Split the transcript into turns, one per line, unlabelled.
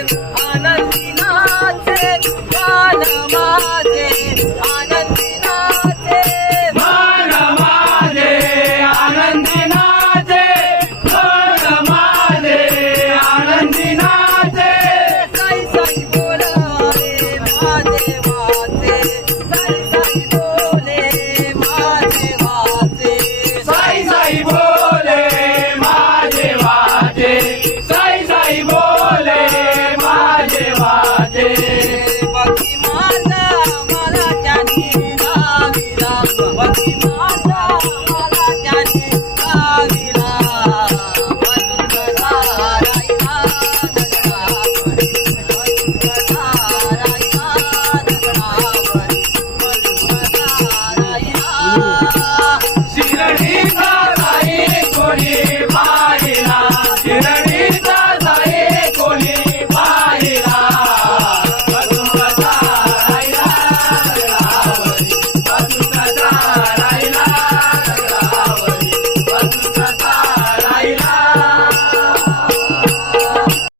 आनंदी नाथे आनंदी नाथ
आनंदी नाथे आनंदी नाथ
गंग कैशन बोले भाज 啊！